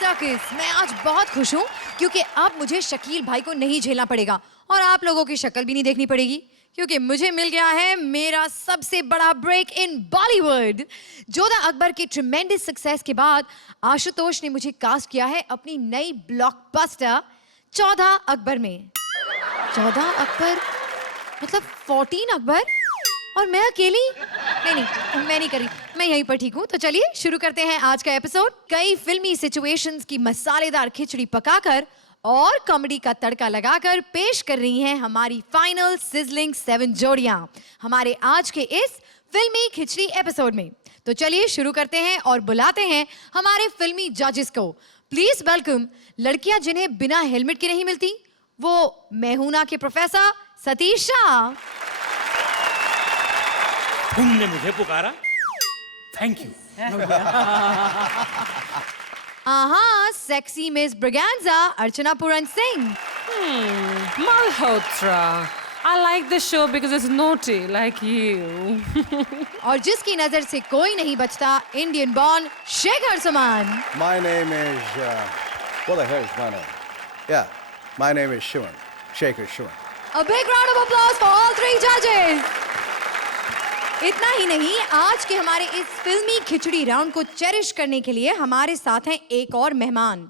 Circus. मैं आज बहुत खुश हूँ क्योंकि अब मुझे शकील भाई को नहीं झेलना पड़ेगा और आप लोगों की शक्ल भी नहीं देखनी पड़ेगी क्योंकि मुझे मिल गया है मेरा सबसे बड़ा ब्रेक इन बॉलीवुड। जोधा अकबर के ट्रिमेंडस सक्सेस के बाद आशुतोष ने मुझे कास्ट किया है अपनी नई ब्लॉकबस्टर 14 अकबर में। 14 अकबर मतलब 14 अकबर और मैं अकेली? नहीं, मैं नहीं करी, मैं यहीं पर ठीक हूँ। तो चलिए शुरू करते हैं आज का एपिसोड। कई फिल्मी सिचुएशंस की मसालेदार खिचड़ी पकाकर और कॉमेडी का तड़का लगाकर पेश कर रही हैं हमारी फाइनल सिजलिंग 7 जोड़ियां हमारे आज के इस फिल्मी खिचड़ी एपिसोड में। तो चलिए शुरू करते हैं और बुलाते हैं हमारे फिल्मी जजेस को। प्लीज वेलकम लड़कियां जिन्हें बिना हेलमेट के नहीं मिलती, वो मेहुना के प्रोफेसर सतीश शाह। तुमने मुझे पुकारा, thank you. Sexy miss Braganza Archana Puran Singh. Malhotra. I like the show because it's naughty like you. और जिसकी नजर से कोई नहीं बचता, Indian born Shekhar Suman. My name is, what the hell is my name? Yeah, my name is Shivan, Shekhar Shivan. A big round of applause for all three judges. इतना ही नहीं, आज के हमारे इस फिल्मी खिचड़ी राउंड को चेरिश करने के लिए हमारे साथ हैं एक और मेहमान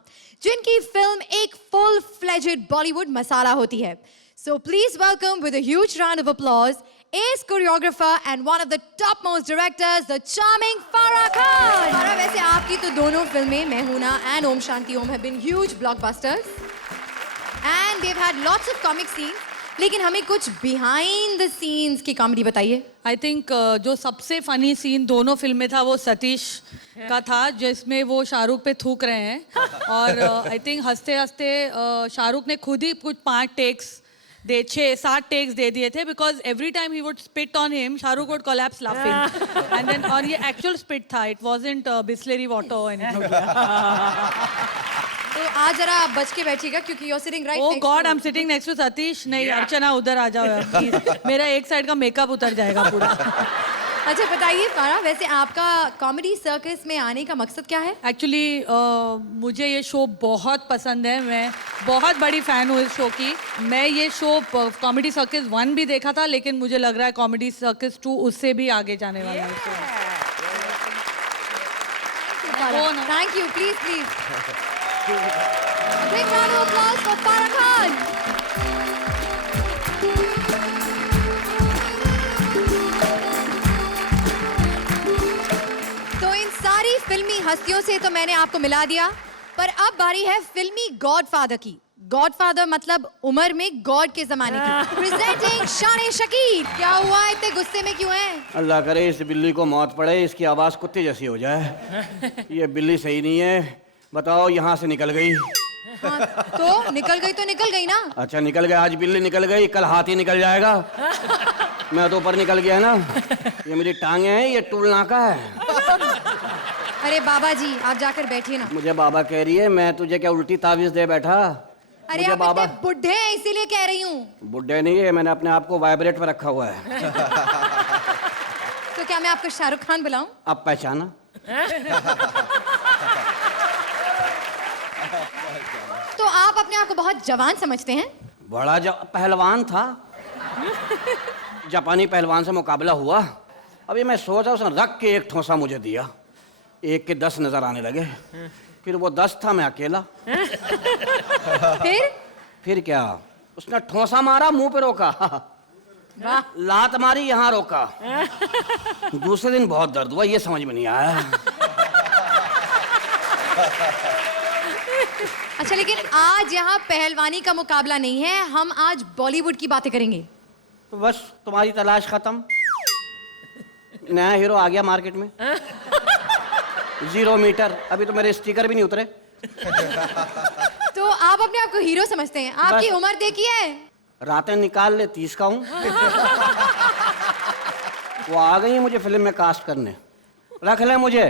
जिनकी फिल्म एक फुल फ्लेजेड बॉलीवुड मसाला होती है। So please welcome with a huge round of applause ace choreographer and one of the topmost directors, the charming Farah Khan. Farah, वैसे आपकी तो दोनों फिल्में मेहुना and Om Shanti Om have been huge blockbusters and they've had lots of comic scenes. लेकिन हमें कुछ behind the scenes की comedy बताइए। आई थिंक जो सबसे फनी सीन दोनों फिल्म में था वो सतीश का था, जिसमें वो शाहरुख पे थूक रहे हैं और आई थिंक हंसते हंसते शाहरुख ने खुद ही कुछ 5 टेक्स 6-7 टेक्स दे दिए थे because every time he would spit on him, Shahrukh would collapse laughing and then, और ये एक्चुअल स्पिट था, it wasn't Bisleri water anything. तो आज जरा आप बच के बैठिएगा क्योंकि you're sitting right Oh next God, to I'm sitting next to Satish. नहीं अर्चना उधर आ जाओ यार प्लीज, मेरा एक साइड का मेकअप उतर जाएगा पूरा। अच्छा बताइए फारा, वैसे आपका कॉमेडी सर्कस में आने का मकसद क्या है? एक्चुअली मुझे ये शो बहुत पसंद है, मैं बहुत बड़ी फ़ैन हूँ इस शो की। मैं ये शो कॉमेडी सर्कस 1 भी देखा था, लेकिन मुझे लग रहा है कॉमेडी सर्कस 2 उससे भी आगे जाने वाला है। Thank you, please big round of applause for Farah Khan. तो इन सारी फिल्मी हस्तियों से तो मैंने आपको मिला दिया, पर अब बारी है फिल्मी गॉडफादर की। गॉडफादर मतलब उम्र में गॉड के जमाने की। प्रेजेंटिंग शान शकील। क्या हुआ, इतने गुस्से में क्यों हैं? अल्लाह करे इस बिल्ली को मौत पड़े, इसकी आवाज कुत्ते जैसी हो जाए। ये बिल्ली सही नहीं है, बताओ यहाँ से निकल गई। हाँ, तो निकल गई ना। अच्छा निकल गई, आज बिल्ली निकल गई, कल हाथी निकल जाएगा। मैं तो ऊपर निकल गया ना, ये मेरी टांगे हैं, ये टूल नाका है। अरे बाबा जी आप जाकर बैठिए ना। मुझे बाबा कह रही है, मैं तुझे क्या उल्टी तावीज दे बैठा? अरे आप बाबा बुढ़े हैं इसीलिए कह रही हूँ। बुढ़े नहीं है, मैंने अपने आप को वाइब्रेट पर रखा हुआ है। तो क्या मैं आपको शाहरुख खान बुलाऊं? अब पहचाना? तो आप अपने आप को बहुत जवान समझते हैं? बड़ा पहलवान था। जापानी पहलवान से मुकाबला हुआ, अभी मैं सोचा उसने रख के एक ठोसा मुझे दिया, 1 के 10 नजर आने लगे, फिर वो 10 था, मैं अकेला। फिर क्या, उसने ठोसा मारा, मुंह पे रोका, लात मारी, यहाँ रोका। दूसरे दिन बहुत दर्द हुआ, ये समझ में नहीं आया। अच्छा लेकिन आज यहाँ पहलवानी का मुकाबला नहीं है, हम आज बॉलीवुड की बातें करेंगे। तो बस तुम्हारी तलाश खत्म, नया हीरो आ गया मार्केट में। 0 मीटर, अभी तो मेरे स्टिकर भी नहीं उतरे। तो आप अपने आप को हीरो समझते हैं? आपकी उम्र देखी है? रातें निकाल ले, 30 का हूँ। वो आ गई है मुझे फिल्म में कास्ट करने, रख ले मुझे।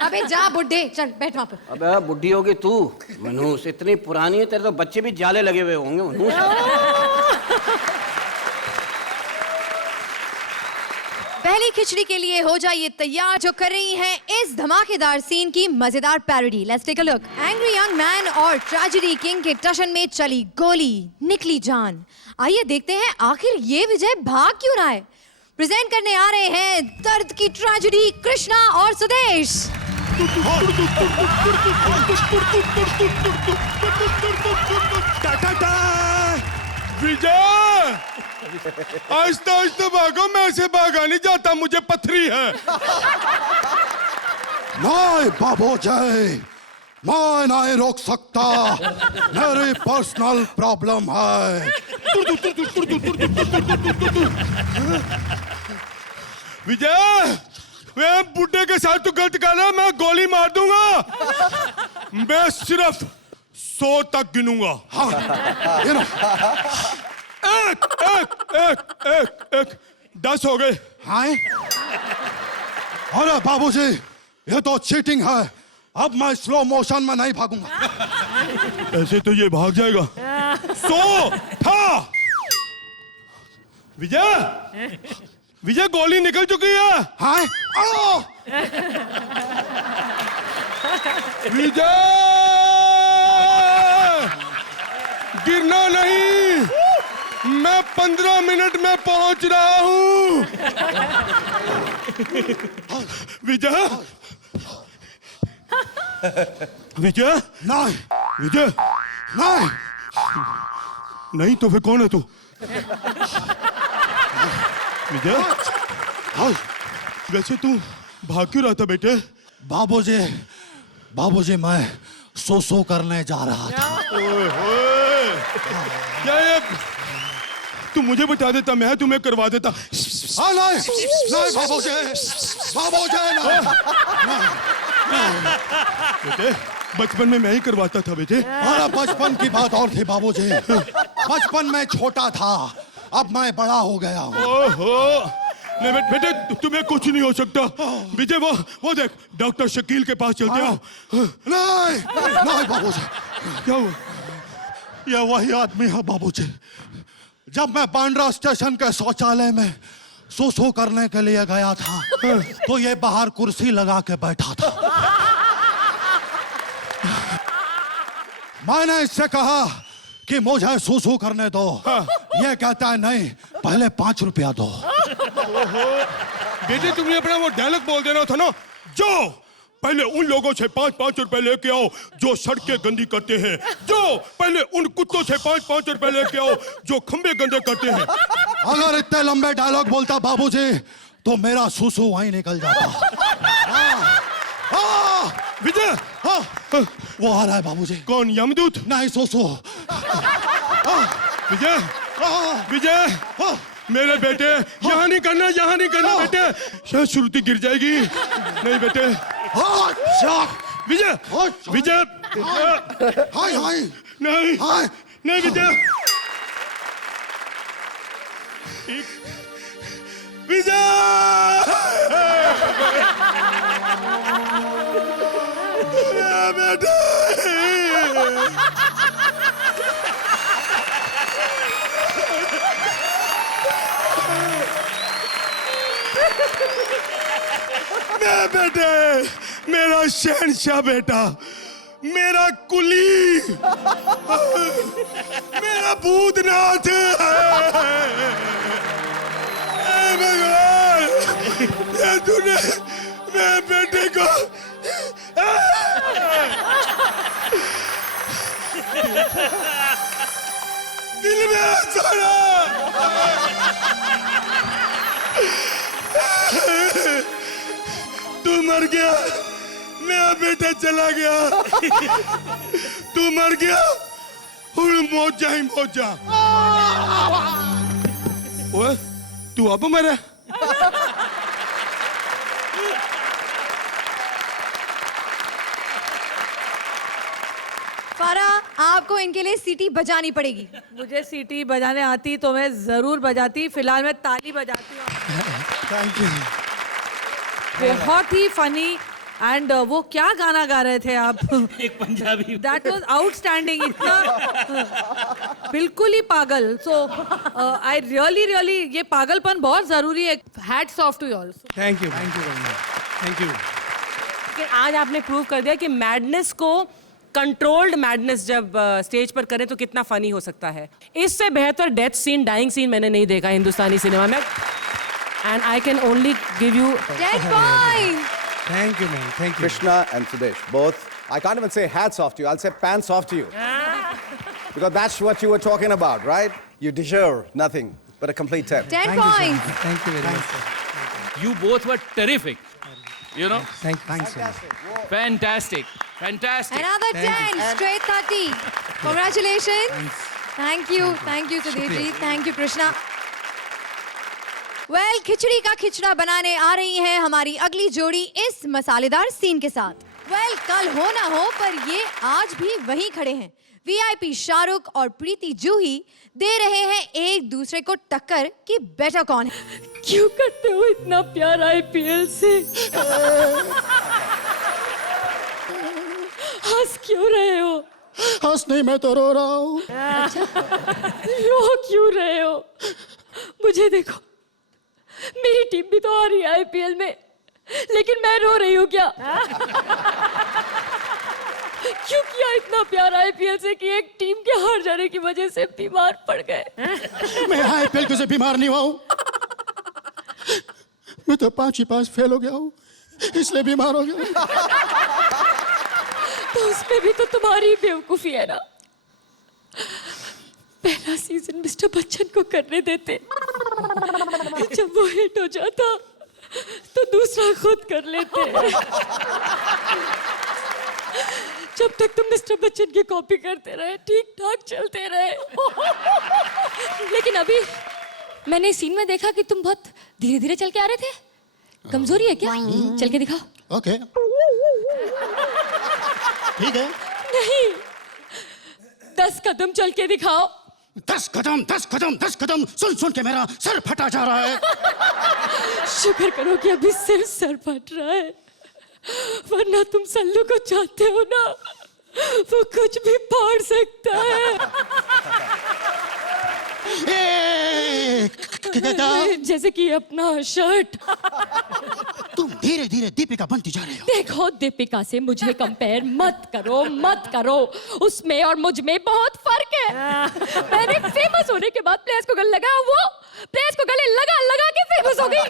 अबे जा बुड्ढे, चल बैठ वहाँ पर। अबे बुढ़ी होगी तू, मनहूस इतनी पुरानी है, तेरे तो बच्चे भी जाले लगे हुए होंगे मनहूस। पहली खिचड़ी के लिए हो जाइए तैयार, जो कर रही हैं इस धमाकेदार सीन की मजेदार parody. Let's take a look. Angry young man और ट्रेजेडी किंग के टशन में चली गोली, निकली जान। आइए देखते हैं आखिर ये विजय भाग क्यों रहा है। प्रेजेंट करने आ रहे हैं दर्द की ट्रेजेडी कृष्णा और सुदेश। विजय, आहिस्ता आहिस्ता भागो, मैं ऐसे भागा नहीं जाता, मुझे पथरी है। नहीं बाबू जय, मैं नहीं रोक सकता, मेरी पर्सनल प्रॉब्लम है। विजय, मैं बुड्ढे के साथ तो गलत कर रहा, मैं गोली मार दूंगा। मैं सिर्फ 100 तक गिनूंगा। हाँ, you know, एक एक एक एक एक 10 हो गए। हाँ? अरे बाबूजी, ये तो चीटिंग है। अब मैं स्लो मोशन में नहीं भागूंगा। ऐसे तो ये भाग जाएगा। 100 था। विजय, विजय गोली निकल चुकी है। हाँ? आओ! विजय, गिरना नहीं, मैं 15 मिनट में पहुंच रहा हूं। विजय, विजय, नहीं, विजय, नहीं, नहीं तो फिर कौन है तू? विजय, हाँ, वैसे तू भाग क्यों रहा था बेटे? बाबूजी, बाबूजी मैं सो करने जा रहा था। ओए होए, क्या ये? तू मुझे बता देता, मैं तुम्हें करवा देता। हाँ, नहीं, नहीं बाबूजी, बाबूजी नहीं। बेटे, बचपन में मैं ही करवाता था बेटे। अरे बचपन की बात और थी बाबूजी। बचपन में छोटा था, अब मैं बड़ा हो गया हूँ। ओहो, नहीं बेटे, तुम्हें कुछ नहीं हो सकता। विजय, वो देख, डॉक्टर शकील के पास चलते हो। नहीं, नहीं बाबूजी, क्या हुआ? ये वही आदमी है बाबूजी। जब मैं बांद्रा स्टेशन के शौचालय में सुसु करने के लिए गया था, तो ये बाहर कुर्सी लगा के बैठा था। मैंने इससे कहा कि मुझे सुसु करने दो। ये कहता है नहीं, पहले 5 रुपया दो। बेटे, तुमने अपना वो डायलॉग बोल देना था ना, जो पहले उन लोगों से 5-5 रुपए लेके आओ जो सड़कें गंदी करते हैं, जो पहले उन कुत्तों से 5-5 रुपए लेके आओ जो खंबे गंदे करते हैं। अगर इतने लंबे डायलॉग बोलता बाबूजी, तो मेरा सुसु वहीं निकल जाता। विजय, हाँ, वो आ रहा है बाबूजी। कौन? यमदूत? नहीं, सुसु। विजय, विजय, मेरे बेटे, यहाँ नहीं करना, यहाँ नहीं करना बेटे, शायद श्रुति गिर जाएगी। नहीं बेटे, विजय, विजय, हाय हाय, नहीं, हाय, नहीं विजय, विजय, बेटे, मैं बेटे, मेरा शहनशाह बेटा, मेरा कुली, मेरा भूतनाथ, भगवान, ये तूने मेरे बेटे को दिल में सोना। तू मर गया, मेरा बेटा चला गया। तू मर गया, हुण मौत जा ही मौत जा। ओए, तू अब मरा? फारा, आपको इनके लिए सीटी बजानी पड़ेगी। मुझे सीटी बजाने आती तो मैं जरूर बजाती, फिलहाल मैं ताली बजाती हूँ। Thank you. बहुत ही फनी एंड वो क्या गाना गा रहे थे आप? एक पंजाबी दैट वाज आउटस्टैंडिंग, इतना बिल्कुल ही पागल. सो आई रियली ये पागलपन बहुत जरूरी है. Hats off to you all. Thank you very much, thank you. लेकिन आज आपने प्रूव कर दिया कि मैडनेस को कंट्रोल्ड मैडनेस जब स्टेज पर करें तो कितना फनी हो सकता है. इससे बेहतर डेथ सीन, डाइंग सीन मैंने नहीं देखा हिंदुस्तानी सिनेमा में. And I can only give you 10 points. Thank you ma'am, thank you. Krishna and Sudesh, both. I can't even say hats off to you. I'll say pants off to you. Because that's what you were talking about, right? You deserve nothing but a complete 10. 10 points. Thank you very much. You both were terrific. You know, thanks. fantastic. Another 10, straight 30. Congratulations. Thank you, Sudesh ji. Thank you, Krishna. Well, खिचड़ी का खिचड़ा बनाने आ रही है हमारी अगली जोड़ी इस मसालेदार scene के साथ. Well, कल हो ना हो पर ये आज भी वहीं खड़े हैं. VIP शाहरुख और प्रीति जूही दे रहे हैं एक दूसरे को टक्कर कि बेटर कौन है. क्यों करते हो इतना प्यार IPL से? हंस क्यों रहे हो? हंस नहीं, मैं तो रो रहा हूँ. रो क्यों रहे हो? मुझे देखो, मेरी टीम भी तो आ रही है IPL में, लेकिन मैं रो रही हूँ क्या? क्यों किया इतना प्यार IPL से कि एक टीम के हार जाने की वजह से बीमार पड़ गए? मैं IPL से बीमार नहीं हुआ हूँ. मैं तो 5 फेल हो गया हूँ, इसलिए बीमार हो गया. तो उसमें भी तो तुम्हारी बेवकूफी है ना. पहला सीजन मिस्टर बच्चन को करने देते, जब वो हिट हो जाता तो दूसरा खुद कर लेते. जब तक तुम मिस्टर बच्चन की कॉपी करते रहे ठीक ठाक चलते रहे. लेकिन अभी मैंने सीन में देखा कि तुम बहुत धीरे धीरे चल के आ रहे थे. कमजोरी है क्या? चल के दिखाओ. ओके, ठीक है. नहीं, 10 कदम चल के दिखाओ. 10 कदम. सुन के मेरा सर फटा जा रहा है. शुक्र करो कि अभी सिर्फ सर फट रहा है, वरना तुम सल्लू को चाहते हो ना, वो कुछ भी फाड़ सकता है. जैसे कि अपना शर्ट. तुम धीरे धीरे दीपिका बनती जा रही हो. देखो, दीपिका से मुझे कंपेयर मत करो. उसमें और मुझ में बहुत फर्क है. मैंने फेमस होने के बाद प्लेयर्स को गले लगाया, वो प्लेयर्स को गले लगा के फेमस हो गई.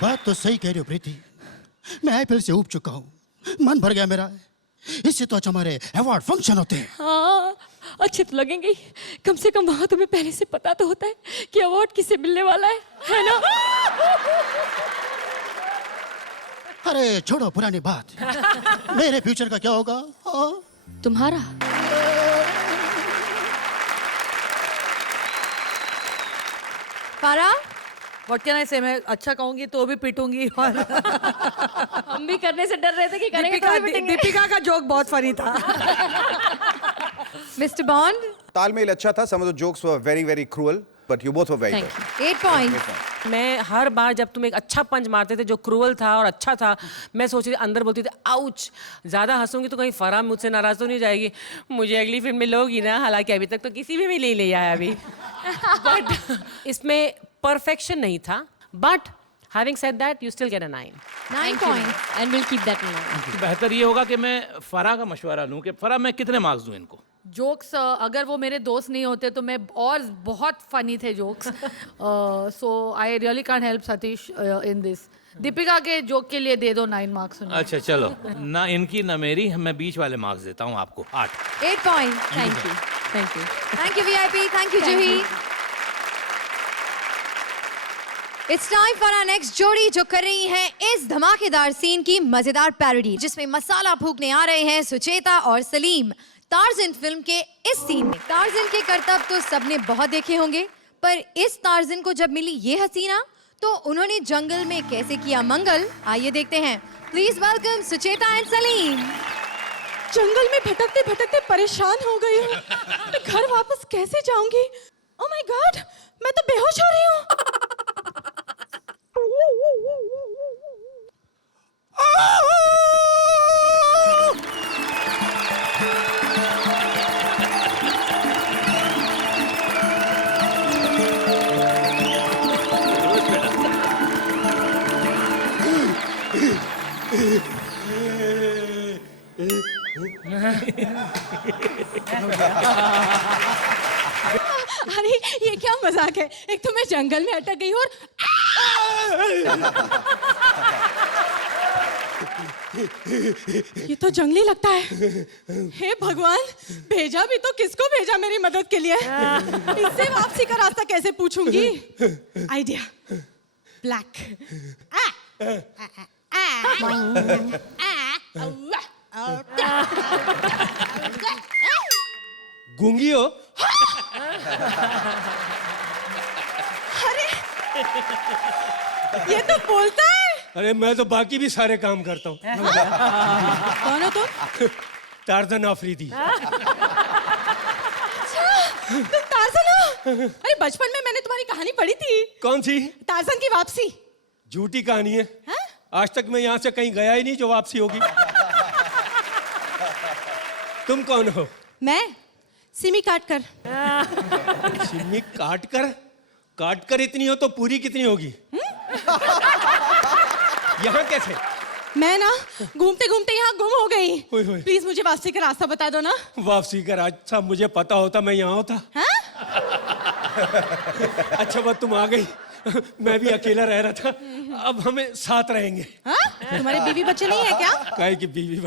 बात तो सही कह रही हो प्रीति. मैं IPL से ऊब चुका हूँ, मन भर गया मेरा. इससे तो अच्छा हमारे अवार्ड फंक्शन होते हैं. हाँ, अच्छे तो लगेंगे ही. कम से कम वहां तुम्हें पहले से पता तो होता है कि अवार्ड किसे मिलने वाला है ना? अरे छोड़ो पुरानी बात. मेरे फ्यूचर का क्या होगा? तुम्हारा फारा, व्हाट कैन आई से? मैं अच्छा कहूंगी तो भी पीटूंगी. और हम भी करने से डर रहे थे कि करेंगे तो भी पिटेंगे. दीपिका का जोक बहुत फनी था. मिस्टर बॉन्ड, तालमेल अच्छा था. Some of the jokes were very, very cruel, but you both were very good. 8 points. मैं हर बार जब तुम एक अच्छा पंच मारते थे जो क्रूअल था और अच्छा था, मैं सोच रही थी, अंदर बोलती थी आउच. ज्यादा हंसूंगी तो कहीं फराह मुझसे नाराज तो नहीं जाएगी. मुझे अगली फिल्म में लोगी ना, हालांकि अभी तक तो किसी भी में नहीं लिया है अभी. बट इसमें परफेक्शन नहीं था. But having said that, you still get a 9. 9 points. And will keep that in mind. बेहतर ये होगा कि मैं फराह का मशवरा लूं कि फराह मैं कितने मार्क्स दूं इनको. जोक्स, अगर वो मेरे दोस्त नहीं होते तो मैं, और बहुत फनी थे jokes. So I really can't help Satish in this. Deepika के जोक के लिए दे दो 9 मार्क्स. अच्छा चलो, ना इनकी ना मेरी, मैं बीच वाले मार्क्स देता हूँ आपको 8. 8 points. Thank you. Thank you VIP. Thank you Juhi. It's time for our next जोड़ी जो कर रही है इस धमाकेदार सीन की मजेदार पैरोडी, जिसमें मसाला फूकने आ रहे हैं सुचेता और सलीम टार्ज़न फिल्म के इस सीन में. टार्ज़न के करतब तो सबने बहुत देखे होंगे, पर इस टार्ज़न को जब मिली ये हसीना तो उन्होंने जंगल में कैसे किया मंगल. आइए देखते हैं. Please welcome Sucheta and Salim. जंगल में भटकते भटकते परेशान हो गई हूँ. मैं घर वापस कैसे जाऊंगी? ओह माय गॉड, मैं तो बेहोश हो रही हूँ. अरे ये क्या मजाक है? एक तो मैं जंगल में अटक गई और ये तो जंगली लगता है। हे भगवान, भेजा भी तो किसको भेजा मेरी मदद के लिए? इससे वापसी का रास्ता कैसे पूछूंगी? Idea, black. गूंगी हो? अरे ये तो बोलता है। अरे मैं तो बाकी भी सारे काम करता हूँ। कौन हो तुम? टार्जन आफरीदी। तुम टार्जन हो? अरे बचपन में मैंने तुम्हारी कहानी पढ़ी थी। कौन सी? टार्जन की वापसी। झूठी कहानी है। हाँ? आज तक मैं यहाँ से कहीं गया ही नहीं जो वापसी होगी। तुम कौन हो? मैं सिमी काट कर। सिमी काट कर इतनी हो तो पूरी कितनी होगी? यहाँ कैसे? मैं ना घूमते घूमते यहाँ गुम हो गई। ओए होए। प्लीज मुझे वापसी का रास्ता बता दो ना। वापसी का रास्ता मुझे पता होता मैं यहाँ होता। हाँ? अच्छा बात तुम आ गई। मैं भी अकेला रह रहा था, अब हमें साथ रहेंगे। हाँ? तुम्हारे बीवी बच्चे नहीं है क्या? काहे कि बीवी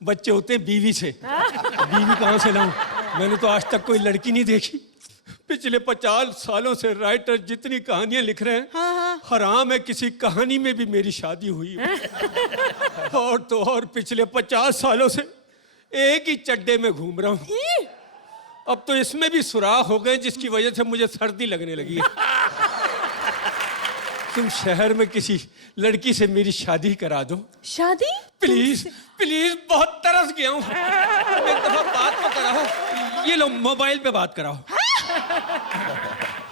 बच्चे होते हैं बीवी से। बीवी कहाँ से लाऊं? मैंने तो आज तक कोई लड़की नहीं देखी। पिछले 50 सालों से राइटर जितनी कहानियां लिख रहे हैं, हाँ। हराम है किसी कहानी में भी मेरी शादी हुई है। और तो और पिछले 50 सालों से एक ही चड्डे में घूम रहा हूँ। अब तो इसमें भी सुराख हो गए जिसकी वजह से मुझे सर्दी लगने लगी है। तुम शहर में किसी लड़की से मेरी शादी करा दो। शादी? प्लीज प्लीज, बहुत तरस गया हूँ। एक दफा बात तो कराओ। ये लो मोबाइल पे बात कराओ।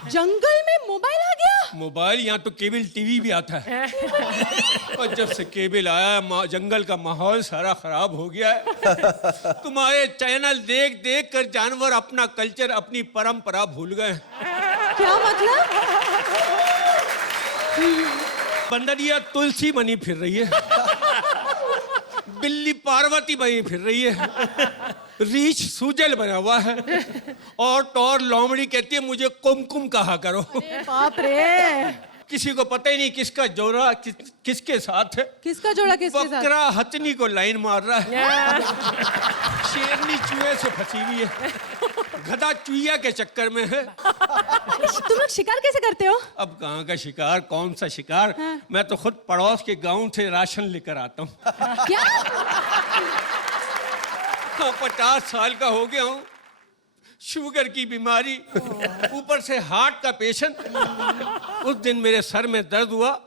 जंगल में मोबाइल आ गया? मोबाइल, यहाँ तो केबल टीवी भी आता है। और जब से केबल आया जंगल का माहौल सारा खराब हो गया है। तुम्हारे चैनल देख देख कर जानवर अपना कल्चर, अपनी परंपरा भूल गए। क्या मतलब? बंदरिया तुलसी बनी फिर रही है, बिल्ली पार्वती बनी फिर रही है, रीछ सूजल बना हुआ है, और टोर लोमड़ी कहती है मुझे कुमकुम कहा करो। बाप रे, किसी को पता ही नहीं किसका जोड़ा किसके साथ है। किसका जोड़ा किसके साथ? बकरा हथनी को लाइन मार रहा है। शेरनी चूहे से फंसी हुई है, गधा चुईया के चक्कर में है। तुम लोग शिकार कैसे करते हो? अब कहाँ का शिकार, कौन सा शिकार? मैं तो खुद पड़ोस के गांव से राशन लेकर आता हूँ। क्या? 50 साल का हो गया हूँ, शुगर की बीमारी, ऊपर से हार्ट का पेशेंट। उस दिन मेरे सर में दर्द हुआ,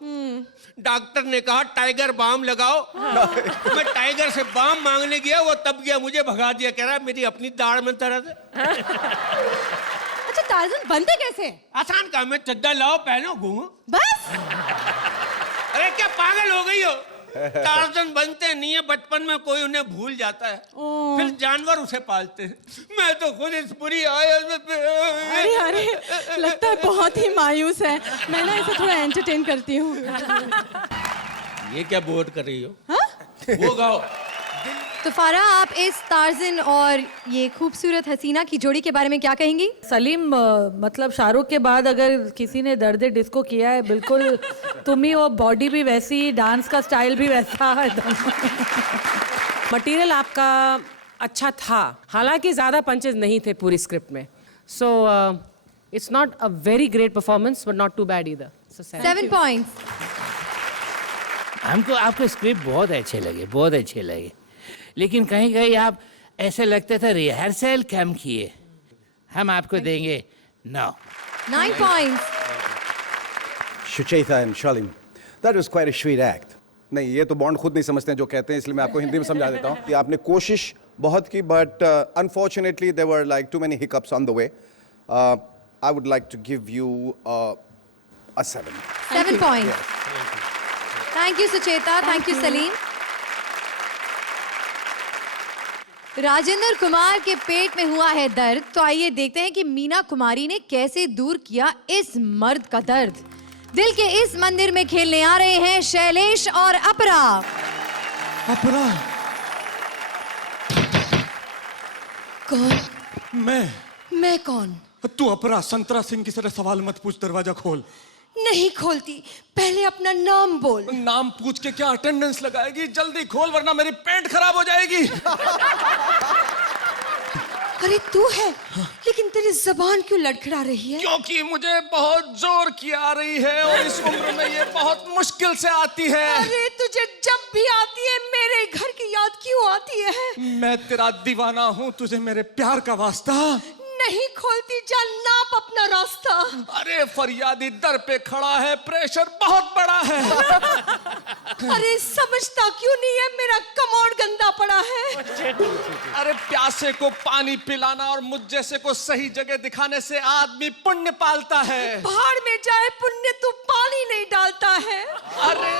डॉक्टर ने कहा टाइगर बाम लगाओ। मैं टाइगर से बाम मांगने गया, वो तब गया मुझे भगा दिया, कह रहा है मेरी अपनी दाढ़ में दर्द है। अच्छा, टार्जन बनते कैसे? आसान काम है, चद्दर लाओ पहनो घूमो बस? अरे क्या पागल हो गई हो? टार्जन बनते नहीं है, बचपन में कोई उन्हें भूल जाता है, फिर जानवर उसे पालते हैं। मैं तो खुद इस बुरी आयत में। अरे अरे, लगता है बहुत ही मायूस है। मैं ना इसे थोड़ा एंटरटेन करती हूँ। ये क्या बोर कर रही हो? हाँ? वो गाओ। तो फारा, आप इस टार्जन और ये खूबसूरत हसीना की जोड़ी के बारे में क्या कहेंगी? सलीम, मतलब शाहरुख के बाद अगर किसी ने दर्द डिस्को किया है, बिल्कुल तुम ही हो। बॉडी भी वैसी, डांस का स्टाइल भी वैसा। मटेरियल आपका अच्छा था, हालांकि ज़्यादा पंचेस नहीं थे पूरी स्क्रिप्ट में। So it's not a very great performance but not too bad either. 7 points. हमको आपके स्क्रिप्ट बहुत अच्छे लगे, लेकिन कहीं कहीं आप ऐसे लगते थे रिहर्सल कम किए। हम आपको देंगे 9 points. Sucheta and Shalim, that was quite a sweet act. नहीं, ये तो बॉन्ड खुद नहीं समझते हैं जो कहते हैं, इसलिए मैं आपको हिंदी में समझा देता हूँ कि आपने कोशिश बहुत की, but unfortunately there were like too many hiccups on the way. I would like to give you a 7. 7 points. Thank you, Sucheta. Thank you, Salim. Rajendra Kumar के पेट में हुआ है दर्द, तो आइए देखते हैं कि मीना कुमारी ने कैसे दूर किया इस मर्द का दर्द। दिल के इस मंदिर में खेलने आ रहे हैं शैलेश और अपरा। अपरा, कौन? मैं कौन? तू अपरा, संतरा सिंह की तरह सवाल मत पूछ, दरवाजा खोल। नहीं खोलती, पहले अपना नाम बोल। नाम पूछ के क्या अटेंडेंस लगाएगी? जल्दी खोल वरना मेरी पेंट खराब हो जाएगी। अरे तू है, लेकिन तेरी जबान क्यों लड़खड़ा रही है? क्योंकि मुझे बहुत जोर की आ रही है और इस उम्र में ये बहुत मुश्किल से आती है। अरे तुझे जब भी आती है मेरे घर की याद क्यों आती है? मैं तेरा दीवाना हूँ, तुझे मेरे प्यार का वास्ता। नहीं खोलती, जा नाप अपना रास्ता। अरे फरियादी दर पे खड़ा है, प्रेशर बहुत बड़ा है। अरे समझता क्यों नहीं है, मेरा कमोड गंदा पड़ा है। अरे प्यासे को पानी पिलाना और मुझ जैसे को सही जगह दिखाने से आदमी पुण्य पालता है। पहाड़ में जाए पुण्य, तू पानी नहीं डालता है। अरे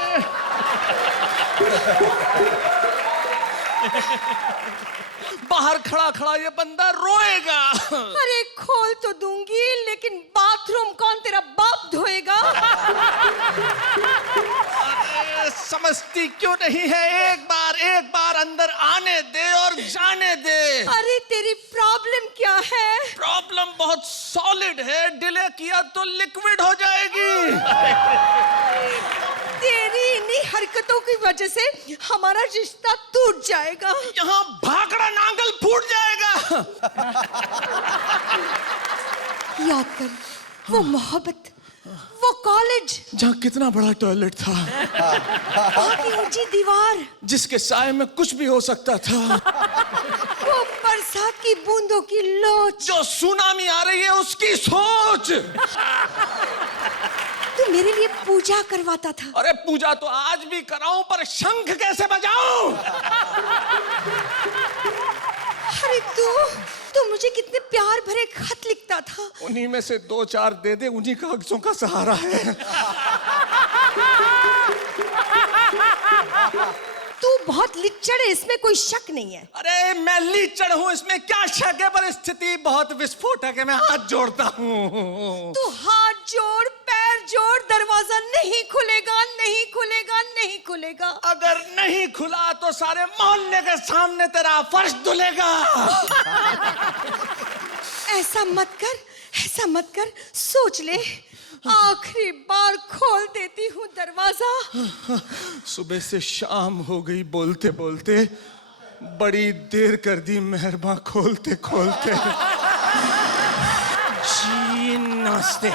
बाहर खड़ा खड़ा ये बंदा रोएगा। अरे खोल तो दूंगी, लेकिन बाथरूम कौन तेरा बाप धोएगा? अरे समझती क्यों नहीं है? एक बार अंदर आने दे और जाने दे। अरे तेरी प्रॉब्लम क्या है? प्रॉब्लम बहुत सॉलिड है, डिले किया तो लिक्विड हो जाएगी। तेरी इन्हीं हरकतों की वजह से हमारा रिश्ता टूट जाएगा। यहाँ भागड़ा नांगल फूट जाएगा। याद कर वो मोहब्बत, वो कॉलेज, जहाँ कितना बड़ा टॉयलेट था, वहाँ की ऊंची दीवार, जिसके साए में कुछ भी हो सकता था, वो बरसात की बूंदों की लोच, जो सुनामी आ रही है उसकी सोच। तू मेरे लिए पूजा करवाता था। अरे पूजा तो आज भी कराऊं, पर शंख कैसे बजाऊं? अरे तू मुझे कितने प्यार भरे खत लिखता था। उन्हीं में से 2-4 दे दे, उन्हीं कागजों का सहारा है। तू बहुत लिच्चड़ है, इसमें कोई शक नहीं है। अरे मैं लीचड़ हूँ, इसमें क्या शक है? पर स्थिति बहुत विस्फोटक है, मैं हाथ जोड़ता हूँ। तू हाथ जोड़, पैर जोड़, दरवाजा नहीं खुलेगा, नहीं खुलेगा, नहीं खुलेगा। अगर नहीं खुला तो सारे मोहल्ले के सामने तेरा फर्श धुलेगा। ऐसा मत कर, सोच ले। आखिरी बार खोल देती हूँ दरवाजा। सुबह से शाम हो गई बोलते बोलते, बड़ी देर कर दी मेहरबान खोलते खोलते। जी नमस्ते।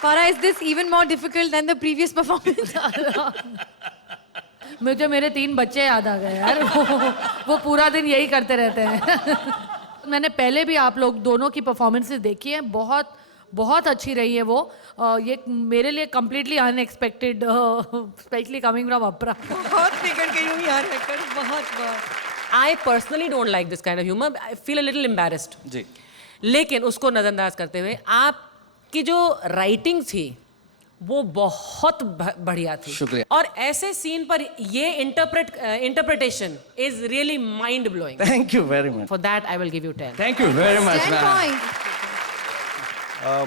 Farah, is this even more difficult than the previous performance? मुझे मेरे 3 बच्चे याद आ गए यार। वो पूरा दिन यही करते रहते हैं। मैंने पहले भी आप लोग दोनों की परफॉर्मेंसेस देखी हैं, बहुत बहुत अच्छी रही है वो। ये मेरे लिए completely unexpected, specially coming from अपरा। बहुत बिगड़ गई हूँ यार, बहुत। I personally don't like this kind of humor. I feel a little embarrassed. जी। लेकिन उसको नजरअंदाज करते हुए आपकी जो राइटिंग थी वो बहुत बढ़िया थी। शुक्रिया। और ऐसे सीन पर ये interpretation is really mind blowing. Thank you very much. For that I will give you 10। Thank you very much. 10 point.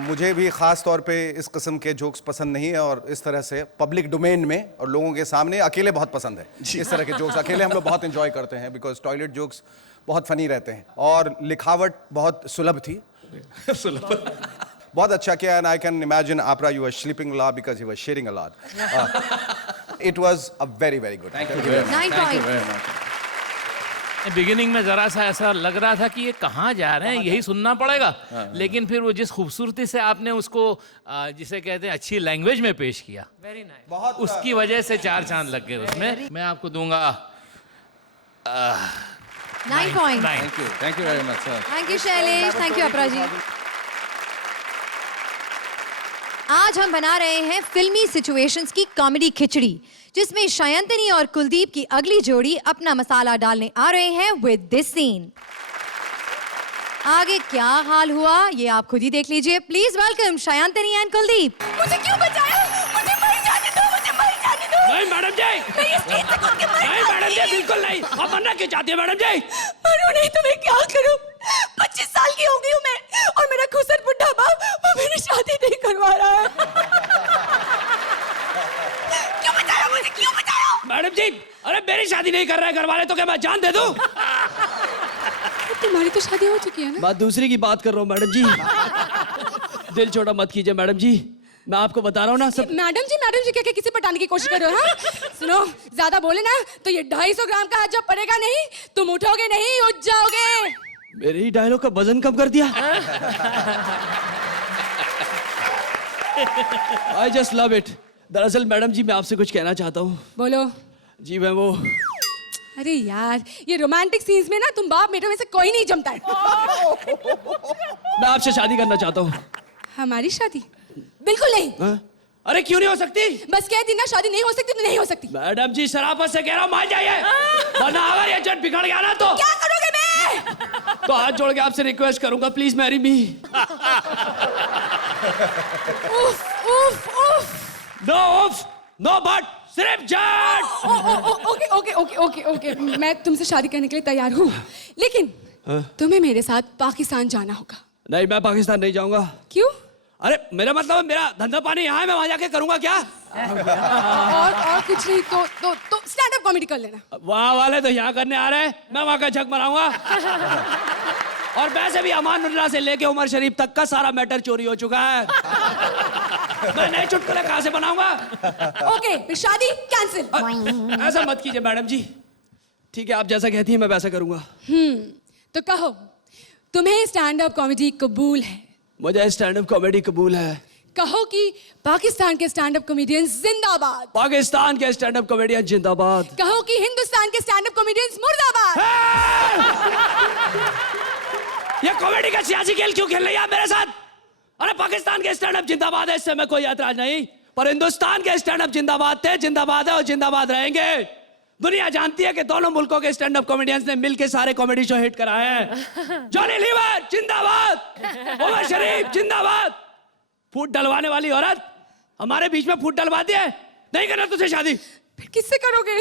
मुझे भी ख़ास तौर पे इस किस्म के जोक्स पसंद नहीं है, और इस तरह से पब्लिक डोमेन में और लोगों के सामने अकेले बहुत पसंद है। इस तरह के जोक्स अकेले हम लोग बहुत एंजॉय करते हैं, बिकॉज टॉयलेट जोक्स बहुत फनी रहते हैं और लिखावट बहुत सुलभ थी। सुलभ। बहुत अच्छा किया, एंड आई कैन इमेजिन आपरा you were sleeping a lot because he was sharing a lot. It was a very very good. 9 point. Beginning में जरा सा ऐसा लग रहा था कि ये कहाँ जा रहे हैं, यही सुनना पड़ेगा। लेकिन फिर वो जिस खूबसूरती से आपने उसको जिसे कहते हैं अच्छी लैंग्वेज में पेश किया, वेरी नाइस। बहुत उसकी वजह से 4 चांद लग गए उसमें। मैं आपको दूंगा 9 point. Thank you very much sir. Thank you Shailesh, thank you अपरा जी। आज हम बना रहे हैं फिल्मी सिचुएशंस की कॉमेडी खिचड़ी, जिसमें शयंतनी और कुलदीप की अगली जोड़ी अपना मसाला डालने आ रहे हैं विद दिस सीन। आगे क्या हाल हुआ ये आप खुद ही देख लीजिए। Please welcome Shayantani and Kuldeep. मुझे क्यों बचाया? मुझे मर जाने दो, मुझे मर जाने दो। नहीं मैडम जी, मैं इस स्टेज से कूद के मर नहीं मैडम जी, बिल्कुल नहीं। आप मरना क्यों चाहती है मैडम जी? मरूं नहीं तो मैं क्या करूं? 25 साल की हो गई हूं मैं, और मेरा शादी नहीं कर रहे घर वाले तो क्या मैं जान दे दूं? तुम्हारी तो शादी हो चुकी है ना? बात दूसरी की बात कर रहा हूँ मैडम जी। दिल छोटा मत कीजिए मैडम जी, मैं आपको बता रहा हूँ ना सब। मैडम जी क्या क्या किसे पटाने की कोशिश कर रहे हो? हाँ? सुनो, ज्यादा बोले ना तो ये 250 ग्राम का जब पड़ेगा नहीं, तुम उठोगे नहीं, उठ जाओगे। मेरे ही डायलॉग का वजन कम कर दिया। I just love it. दरअसल मैडम जी मैं आपसे कुछ कहना चाहता हूँ। बोलो। जी मैं वो, अरे यार, ये रोमांटिक सीन्स में ना तुम बाप बेटे में से कोई नहीं जमता है। मैं आपसे शादी करना चाहता हूँ। हमारी शादी? बिल्कुल नहीं। हाँ? अरे क्यों नहीं हो सकती? बस कह दी ना शादी नहीं हो सकती तो नहीं हो सकती। मैडम जी शराफत से कह रहा हूँ मान जाइए, वरना अगर ये जट बिगड़ गया ना तो क्या करोगे बे? तो हाथ जोड़ के आपसे रिक्वेस्ट करूंगा, प्लीज मैरी मी। उफ उफ उफ। नो उफ, नो बट, सिर्फ Jatt. Okay okay okay okay okay, मैं तुमसे शादी करने के लिए तैयार हूँ, लेकिन तुम्हें मेरे साथ पाकिस्तान जाना होगा। नहीं मैं पाकिस्तान नहीं जाऊंगा। क्यों? अरे मेरा मतलब मेरा धंधा पानी यहाँ है, मैं वहां जाके करूंगा क्या? और कुछ नहीं तो स्टैंड अप कॉमेडी कर लेना। वहाँ वाले तो यहाँ करने आ रहे हैं, मैं वहां का झक मराऊंगा। और वैसे भी अमानुल्लाह से लेके उमर शरीफ तक का सारा मैटर चोरी हो चुका है। मैं नए चुटकुले कहाँ से बनाऊंगा? ओके, फिर शादी कैंसिल। ऐसा मत कीजिए मैडम जी। ठीक है, आप जैसा कहती हैं मैं वैसा करूंगा। तो कहो, तुम्हें स्टैंड अप कॉमेडी कबूल है? मुझे स्टैंड अप कॉमेडी कबूल है। कहो कि पाकिस्तान के स्टैंड अप कॉमेडियंस जिंदाबाद। पाकिस्तान के स्टैंड अप कॉमेडियन जिंदाबाद। कहो कि हिंदुस्तान के स्टैंड अप कॉमेडियंस मुर्दाबाद। ये कॉमेडी का सियासी खेल क्यों खेल रही है मेरे साथ? अरे पाकिस्तान के स्टैंड अप जिंदाबाद है, इससे मैं कोई ऐतराज नहीं, पर हिंदुस्तान के स्टैंड अप जिंदाबाद थे, जिंदाबाद है और जिंदाबाद रहेंगे। दुनिया जानती है कि दोनों मुल्कों के स्टैंड अप कॉमेडियंस ने मिलकर सारे कॉमेडी शो हिट कराए हैं। जॉनी लीवर जिंदाबाद, उमर शरीफ जिंदाबाद। फूट डलवाने वाली औरत हमारे बीच में फूट डलवा दिए। नहीं करना तुझे शादी? फिर किससे करोगे?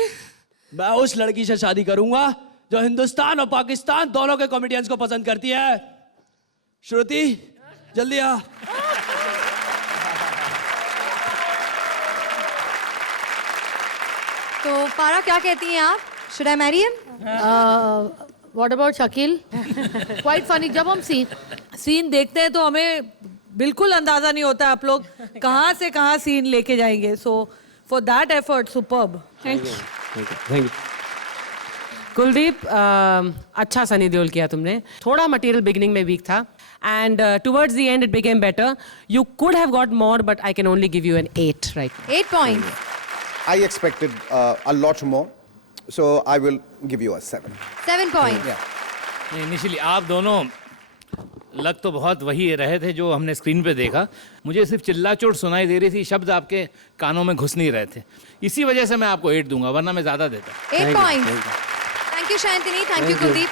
मैं उस लड़की से शादी करूंगा जो हिंदुस्तान और पाकिस्तान दोनों के कॉमेडियंस को पसंद करती है। श्रुति जल्दी आ। तो फारा क्या कहती हैं आप? Should I marry him? What about Shakeel? Quite funny. जब हम सीन देखते हैं तो हमें बिल्कुल अंदाजा नहीं होता आप लोग कहाँ से कहाँ सीन लेके जाएंगे। So for that effort superb. Thank you. Thank you. Kuldeep, अच्छा सनी देओल किया तुमने। थोड़ा मटेरियल बिगिनिंग में वीक था and towards the end it became better. You could have got more but I can only give you an 8 right. 8 points. I expected a lot more, so I will give you a 7. 7 points. Initially आप दोनों लग तो बहुत वही रहे थे जो हमने स्क्रीन पे देखा। मुझे सिर्फ चिल्ला चोट सुनाई दे रही थी, शब्द आपके कानों में घुस नहीं रहे थे। इसी वजह से मैं आपको 8 दूंगा, वरना मैं ज्यादा देता। 8 points. Thank you शांतिनी, thank you Kuldeep.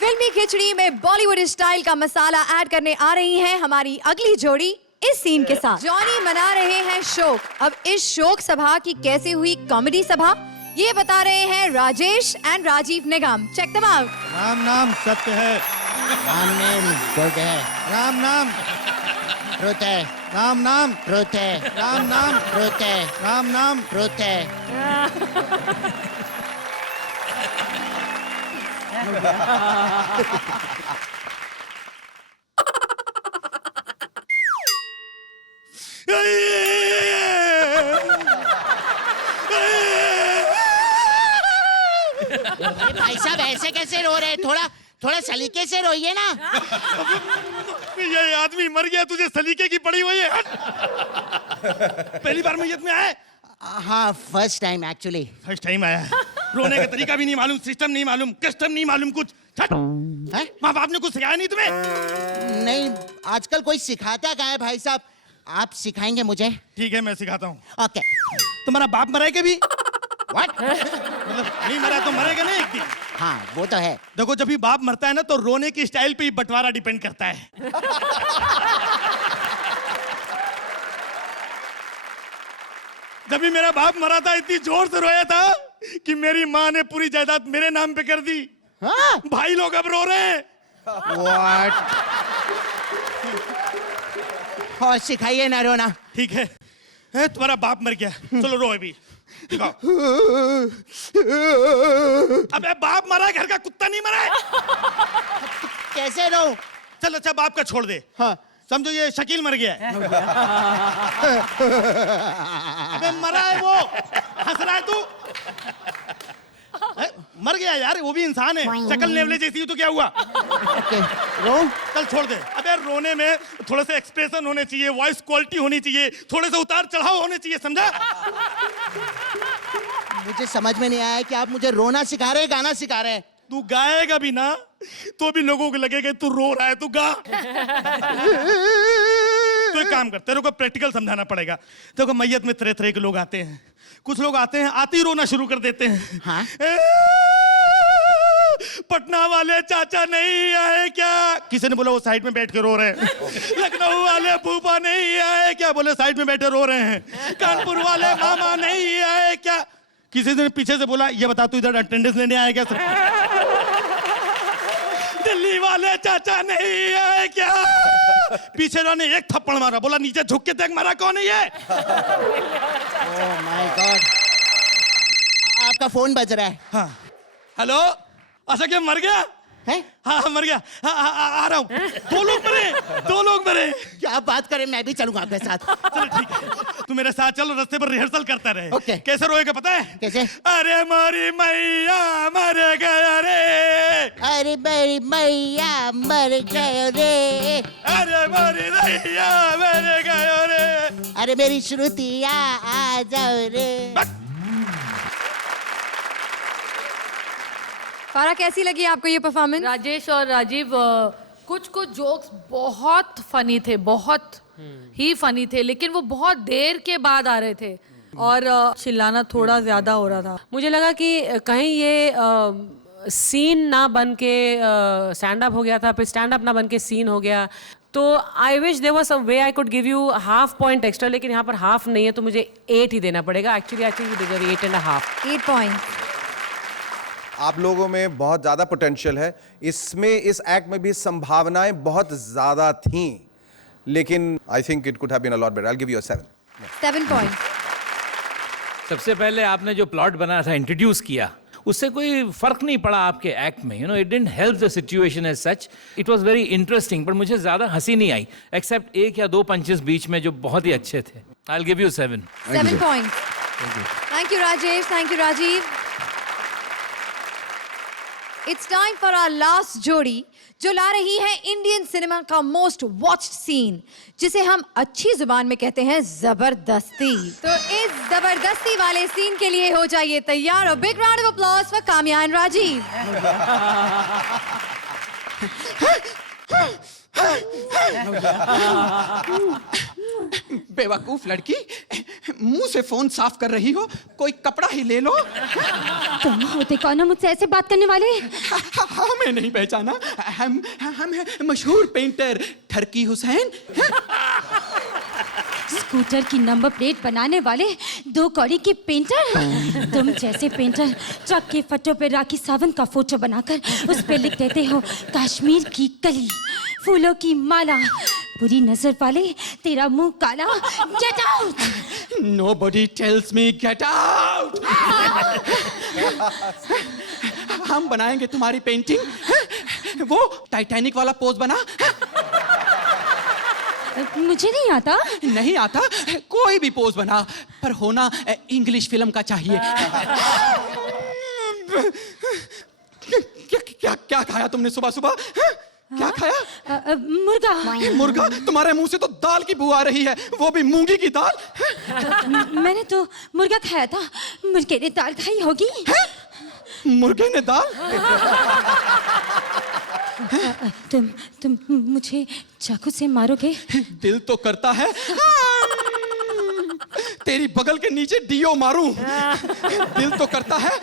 फिल्मी खिचड़ी में बॉलीवुड स्टाइल का मसाला ऐड करने आ रही हैं हमारी अगली जोड़ी इस सीन के साथ। जॉनी मना रहे हैं शोक। अब इस शोक सभा की कैसे हुई कॉमेडी सभा, ये बता रहे हैं Rajesh and Rajeev Nigam. Check them out. Ram नाम सत्य है, राम नाम गुड है, राम नाम ट्रुथ है, राम नाम ट्रुथ है, राम नाम ट्रुथ है, राम नाम ट्रुथ है। अरे भाई साहब ऐसे कैसे रो रहे हैं? थोड़ा थोड़ा सलीके से रोइए ना। ये आदमी मर गया, तुझे सलीके की पड़ी हुई है। हट। पहली बार मैयत में आए? हाँ first time actually. First time आया। रोने का तरीका भी नहीं मालूम, सिस्टम नहीं मालूम, कस्टम नहीं मालूम कुछ। माँ बाप ने कुछ सिखाया नहीं तुम्हें? नहीं आजकल कोई सिखाता क्या है भाई साहब, आप सिखाएंगे मुझे? ठीक है मैं सिखाता हूँ। ओके। तुम्हारा बाप मरा है कभी? व्हाट? मतलब नहीं मरा तो मरेगा ना एक दिन। हाँ वो तो है। देखो जब भी बाप मरता है ना तो रोने की स्टाइल पे ही बंटवारा डिपेंड करता है। जब भी मेरा बाप मरा था इतनी जोर से रोया था कि मेरी माँ ने पूरी जायदाद मेरे नाम पे कर दी। हाँ? भाई लोग अब रो रहे हैं। व्हाट? और सिखाइए ना रोना। ठीक है, तुम्हारा बाप मर गया, चलो रो अभी। दिखाओ। अबे बाप मरा है, घर का कुत्ता नहीं मरा है। कैसे रो? चल अच्छा बाप का छोड़ दे। हाँ। समझो ये शकील मर गया है। अबे मरा है वो, हंस रहा है तू? मर गया यार, वो भी इंसान है, शक्ल नेवले जैसी, तो क्या हुआ? रो। चल छोड़ दे। अबे रोने में थोड़ा सा एक्सप्रेशन होने चाहिए, वॉइस क्वालिटी होनी चाहिए, थोड़े से उतार चढ़ाव होने चाहिए, समझा? मुझे समझ में नहीं आया कि आप मुझे रोना सिखा रहे हैं, गाना सिखा रहे हैं। तू गाएगा भी ना तो भी लोगों को लगेगा तू रो रहा है, तू गा। तो एक काम कर, तेरे को प्रैक्टिकल समझाना पड़ेगा। देखो मैयत में तरह तरह के लोग आते हैं, कुछ लोग आते हैं आते ही रोना शुरू कर देते हैं। हाँ? पटना वाले चाचा नहीं आए क्या? किसी ने बोला वो साइड में बैठ के रो रहे हैं। लखनऊ वाले फूफा नहीं आए क्या? बोले साइड में बैठे रो रहे हैं। कानपुर वाले मामा नहीं आए क्या? किसी ने पीछे से बोला ये बता तू इधर अटेंडेंस लेने आया क्या? दिल्ली वाले चाचा नहीं आए क्या? पीछे ने एक थप्पड़ मारा, बोला नीचे झुक के देख मारा कौन है ये? ओह माय गॉड, आपका फोन बज रहा है। हाँ हेलो, अच्छा क्या मर गया है? हाँ मर गया। आ रहा हूँ। दो लोग मरे। क्या बात करें, मैं भी चलूंगा आपके साथ। चलो ठीक है, तू मेरे साथ चलो, रास्ते पर रिहर्सल करता रहे। ओके। कैसे रोएगा पता है? कैसे? अरे मोरी मैया मर गया रे, अरे मेरी मैया मर गयो रे, अरे मोरी मैया मर गयो रे, अरे मेरी श्रुतिया आ जाओ रे। फारा, कैसी लगी आपको ये परफॉर्मेंस? राजेश और राजीव कुछ कुछ जोक्स बहुत फनी थे, बहुत ही फनी थे, लेकिन वो बहुत देर के बाद आ रहे थे और चिल्लाना थोड़ा ज्यादा हो रहा था। मुझे लगा कि कहीं ये सीन ना बन के स्टैंड अप हो गया था, फिर स्टैंड अप ना बन के सीन हो गया। तो I wish there was a way I could give you half point extra, लेकिन यहाँ पर हाफ नहीं है, तो मुझे 8 ही देना पड़ेगा। Actually I think you deserve 8.5। 8 point. आप लोगों में बहुत ज़्यादा पोटेंशियल है, इसमें इस एक्ट में भी संभावनाएं बहुत ज़्यादा थीं, लेकिन I think it could have been a lot better. I will give you a 7। 7 point. सबसे पहले आपने जो प्लॉट बनाया था, इंट्रोड्यूस किया, उससे कोई फर्क नहीं पड़ा आपके एक्ट में। You know, it didn't help the situation as such. It was very interesting, पर मुझे ज़्यादा हंसी नहीं आई, एक्सेप्ट 1 या 2 पंचेस बीच में जो बहुत ही अच्छे थे। I will give you 7। 7 point. Thank you Rajesh, thank you Rajeev. It's time for our last जोड़ी, जो ला रही है इंडियन सिनेमा का मोस्ट वॉच्ड सीन, जिसे हम अच्छी जुबान में कहते हैं जबरदस्ती। तो इस जबरदस्ती वाले सीन के लिए हो जाइए तैयार, और big round of applause for Kamya and Rajeev. बेवकूफ लड़की, मुंह से फोन साफ कर रही हो, कोई कपड़ा ही ले लो। तुम होते कौन हो मुझसे ऐसे बात करने वाले? हमें नहीं पहचाना? हम हैं मशहूर पेंटर ठरकी हुसैन। स्कूटर की नंबर प्लेट बनाने वाले 2 कौड़ी के पेंटर? तुम जैसे पेंटर ट्रक के फटों पे राखी सावंत का फोटो बनाकर उस पे लिख देते हो कश्मीर की कली, फूलों की माला, बुरी नजर वाले तेरा मुंह काला, get out. Nobody tells me get out। हम बनाएंगे तुम्हारी पेंटिंग। वो टाइटैनिक वाला पोज बना। मुझे नहीं आता। नहीं आता? कोई भी पोज बना, पर होना इंग्लिश फिल्म का चाहिए। क्या क्या खाया तुमने सुबह सुबह? क्या खाया? मुर्गा। मुर्गा? तुम्हारे मुंह से तो दाल की बू आ रही है, वो भी मूंगी की दाल। मैंने तो मुर्गा खाया था, मुर्गे ने दाल खाई होगी। मुर्गे ने दाल? तुम मुझे चाकू से मारोगे? दिल तो करता है तेरी बगल के नीचे डीओ मारूं। दिल तो करता है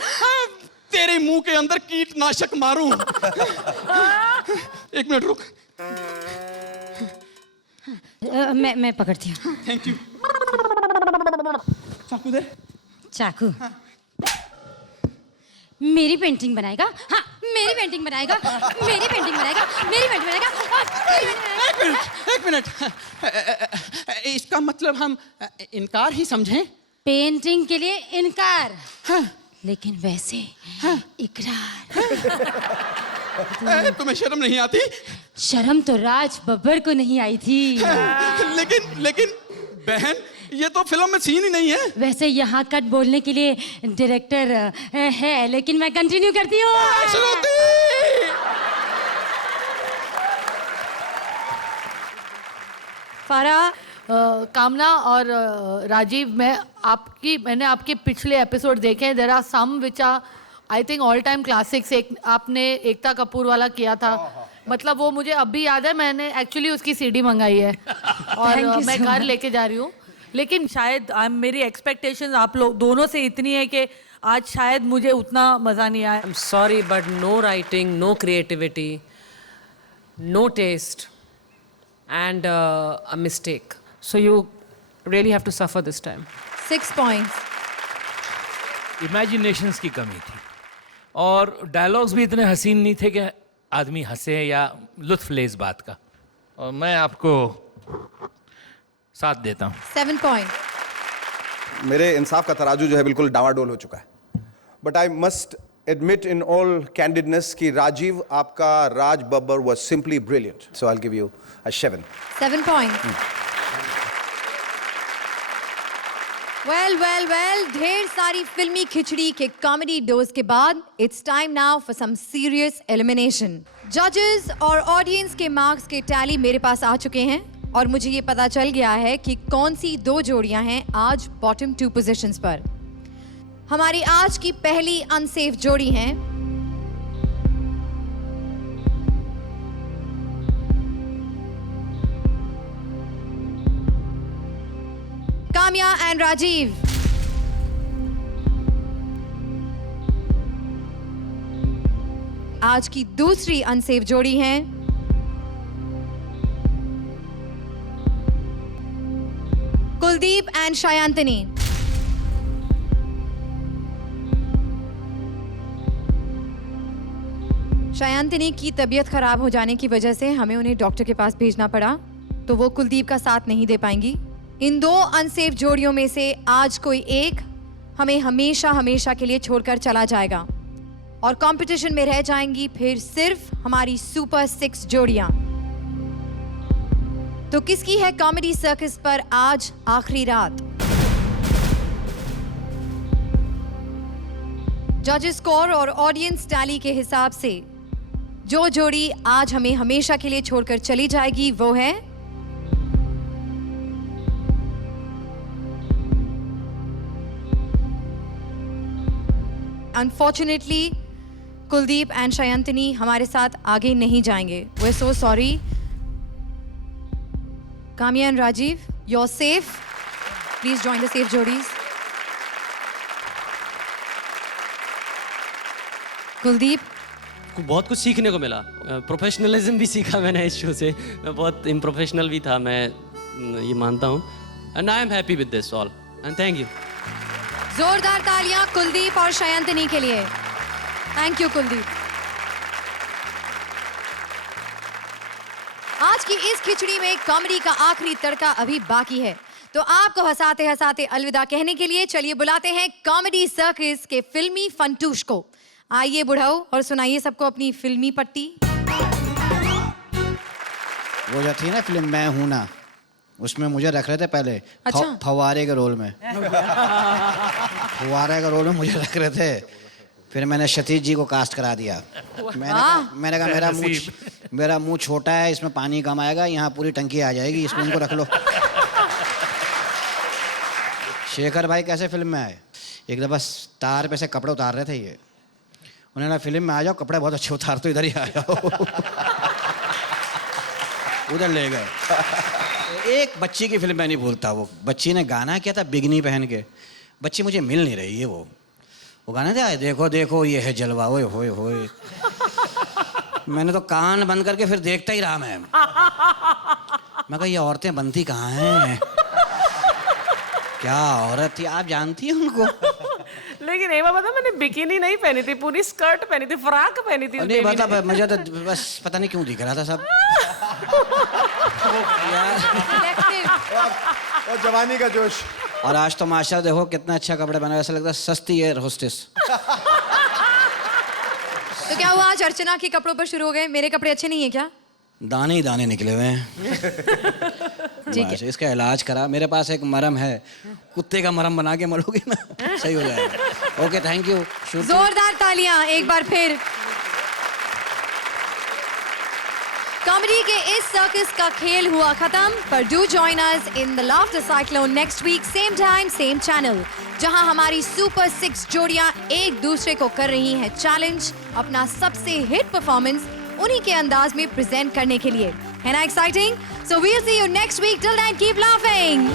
तेरे मुंह के अंदर कीटनाशक मारूं। 1 मिनट रुक। मैं पकड़ती हूँ। Thank you. चाकू दे। चाकू। मेरी पेंटिंग बनाएगा? हाँ, मेरी पेंटिंग बनाएगा, मेरी पेंटिंग बनाएगा, मेरी पेंटिंग बनाएगा। एक मिनट। इसका मतलब हम इनकार ही समझें? पेंटिंग के लिए इनकार, लेकिन वैसे इकरार। तुम्हें शर्म नहीं आती? शर्म तो राज बब्बर को नहीं आई थी। लेकिन बहन, ये तो फिल्म में सीन ही नहीं है। वैसे यहाँ कट बोलने के लिए डायरेक्टर है, लेकिन मैं कंटिन्यू करती हूँ। फारा, कामना और राजीव, मैंने आपके पिछले एपिसोड देखे हैं। There are some which are I think all time classics. एक आपने एकता कपूर वाला किया था, मतलब वो मुझे अब भी याद है। मैंने एक्चुअली उसकी सीडी मंगाई है और मैं घर लेके जा रही हूँ। लेकिन शायद मेरी एक्सपेक्टेशंस आप लोग दोनों से इतनी है कि आज शायद मुझे उतना मज़ा नहीं आया। I am sorry but no writing, no creativity, no taste and a mistake. So you really have to suffer this time. 6 points. Imaginations की कमी थी और डायलॉग्स भी इतने हसीन नहीं थे कि आदमी हंसे या लुत्फ ले इस बात का। और मैं आपको 7 देता हूँ। 7 points. मेरे इंसाफ का तराजू जो है बिल्कुल डावाडोल हो चुका है। But I must admit in all candidness कि राजीव, आपका Raj Babbar was simply brilliant. So I'll give you a 7. 7 points. Well, ढेर सारी फिल्मी खिचड़ी के कॉमेडी डोज के बाद it's time now for some serious elimination. Judges और ऑडियंस के मार्क्स के टैली मेरे पास आ चुके हैं और मुझे ये पता चल गया है कि कौन सी 2 जोड़ियां हैं आज बॉटम 2 पोजीशंस पर। हमारी आज की पहली अनसेफ जोड़ी हैं काम्या एंड राजीव। आज की दूसरी अनसेफ जोड़ी हैं कुलदीप एंड शायांतनी। शायांतनी की तबीयत खराब हो जाने की वजह से हमें उन्हें डॉक्टर के पास भेजना पड़ा, तो वो कुलदीप का साथ नहीं दे पाएंगी। इन 2 अनसेफ जोड़ियों में से आज कोई एक हमें हमेशा हमेशा के लिए छोड़कर चला जाएगा और कंपटीशन में रह जाएंगी फिर सिर्फ हमारी सुपर 6 जोड़ियां। तो किसकी है कॉमेडी सर्कस पर आज आखिरी रात? जजेस स्कोर और ऑडियंस टैली के हिसाब से जो जोड़ी आज हमें हमेशा के लिए छोड़कर चली जाएगी वो है अनफॉर्चुनेटली कुलदीप एंड शायांतनी हमारे साथ आगे नहीं जाएंगे। We are so sorry. Kamya and Rajeev, you are safe. Please join the safe जोड़ीज। कुलदीप, बहुत कुछ सीखने को मिला, प्रोफेशनलिज्म भी सीखा मैंने इस शो से। मैं बहुत इम्प्रोफेशनल भी था, मैं ये मानता हूँ। And I am happy with this all and thank you. जोरदार तालियां कुलदीप और शायांतनी के लिए। Thank you Kuldeep. आज की इस खिचड़ी में कॉमेडी का आखिरी तड़का अभी बाकी है, तो आपको हंसाते हंसाते अलविदा कहने के लिए चलिए बुलाते हैं कॉमेडी सर्कस के फिल्मी फंटूश को। आइए बुढ़ाओ और सुनाइए सबको अपनी फिल्मी पट्टी। वो जो थी ना फिल्म मैं हूं ना, उसमें मुझे रख रहे थे पहले। अच्छा। फव्वारे के रोल में। फव्वारे के रोल में मुझे रख रहे थे, फिर मैंने सतीश जी को कास्ट करा दिया। मैंने कहा मेरा मुंह छोटा है, इसमें पानी कम आएगा, यहाँ पूरी टंकी आ जाएगी, इसको इनको रख लो। शेखर भाई कैसे फिल्म में आए, एक दफा तार पे से कपड़े उतार रहे थे ये, उन्होंने फिल्म में आ जाओ, कपड़े बहुत अच्छे उतार, तो इधर ही आ जाओ। उधर ले गए। एक बच्ची की फिल्म मैं नहीं भूलता, वो बच्ची ने गाना किया था बिगनी पहन के, बच्ची मुझे मिल नहीं रही है, वो गाना था देखो देखो ये है जलवा, ओए होए होए। मैंने तो कान बंद करके फिर देखता ही रहा मैं कहा ये औरतें बनती कहाँ हैं, क्या औरत थी, आप जानती हैं उनको? लेकिन एक बार पता, मैंने बिकिनी नहीं पहनी थी, पूरी स्कर्ट पहनी थी, फ्रॉक पहनी थी। नहीं पता, मुझे तो बस पता नहीं क्यों दिख रहा था सब। और जवानी का जोश। और आज तो माशा देखो कितना अच्छा कपड़े पहना, ऐसा लगता है सस्ती एयर होस्टेस। तो क्या हुआ, आज अर्चना के कपड़ों पर शुरू हो गए? मेरे कपड़े अच्छे नहीं है क्या? दाने ही दाने निकले हुए हैं। ठीक है। बस, इसका इलाज करा। मेरे पास एक मरहम है, कुत्ते का मरहम बना के मलोगे ना, सही हो जाएगा। Okay, thank you. जोरदार तालियां एक बार फिर। कॉमेडी के इस सर्कस का खेल हुआ खत्म, पर do join us in the laughter cyclone next week, same time same channel, जहां हमारी सुपर 6 जोड़ियां एक दूसरे को कर रही हैं चैलेंज अपना सबसे हिट परफॉर्मेंस उन्हीं के अंदाज में प्रेजेंट करने के लिए। है ना exciting? So we'll see you next week, till then keep laughing.